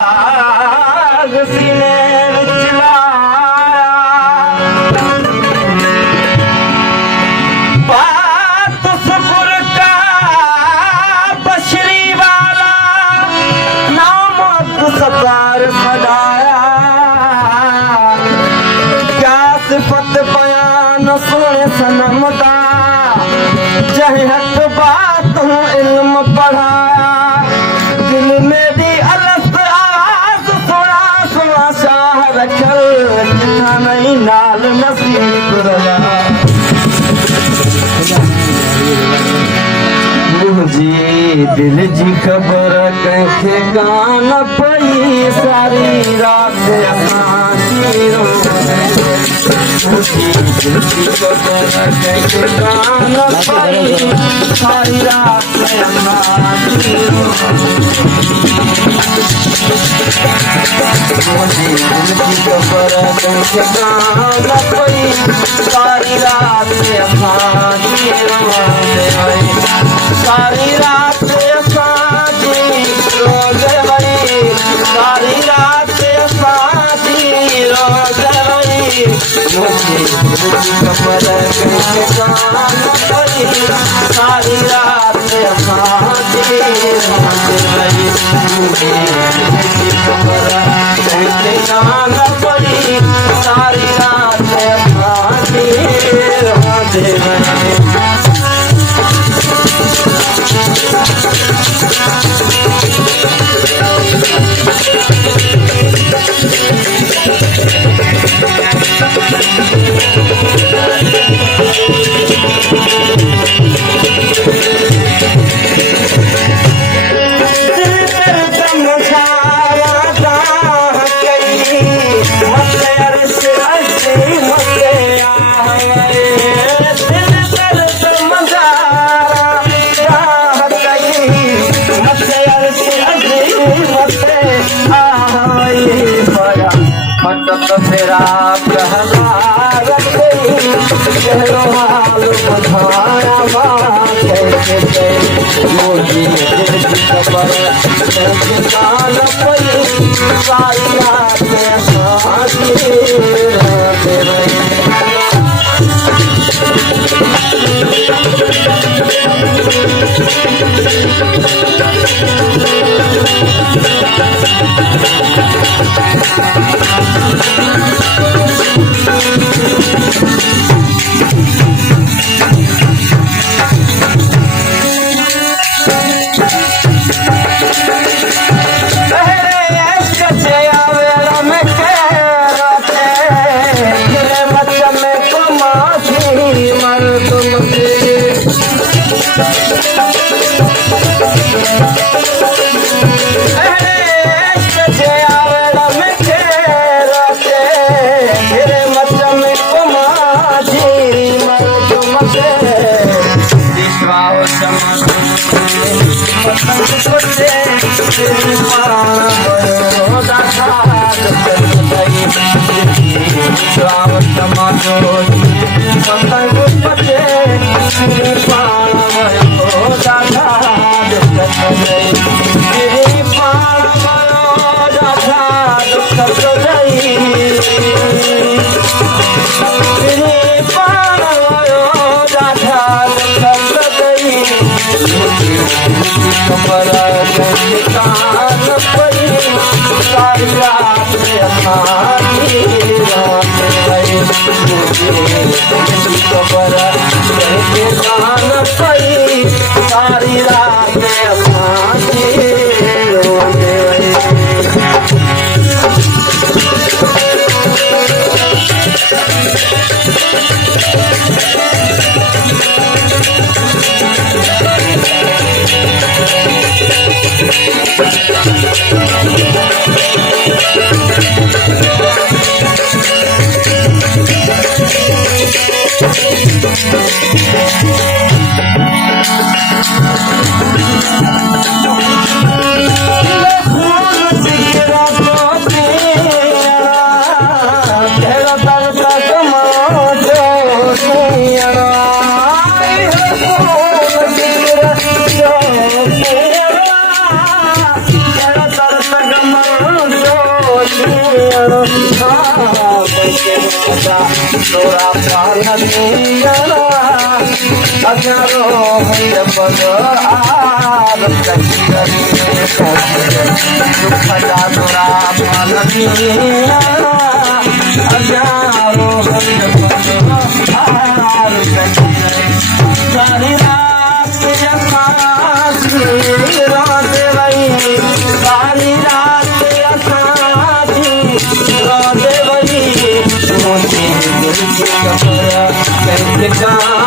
आग सीने विच लाया बात सुकुर का बशरी वाला नामक सतार सजाया क्या सिफत बयान सोने सनम दा जह हक बात हूँ इल्म पढ़ाया दिल मेरी अलग आवाज सुना सुना शाह रखल जितना नहीं नाल नसीब रहा मुझे दिल जी खबर कंखे कान पई सारी रात असांजी मुझे दिल जी खबर कंखे कान पई सारी रात असांजी मुझे दिल की खबर कंखे कान पई सारी रात असांजी सारी रात असांजी रोज वही सारी रात असांजी रोज वही मुझे दिल की खबर कंखे कान पई सारी रात असांजी रोज वही मुझे दिल की खबर कंखे कान पई सारी रात असांजी रोज वही तेरा प्रहलाद चेहरो हाल बधाया कैसे मोदी दिल की खबर कैसे कान पई सारी रात असांजी रोज सारी रात असांजी तोरा पालनिया अजारो भैया पगार खजा तोरा पालनिया अजारो भैया पगार सारी रात यकासी रात वही सारी रात यकासी रात वही मुझे दिल की कमरा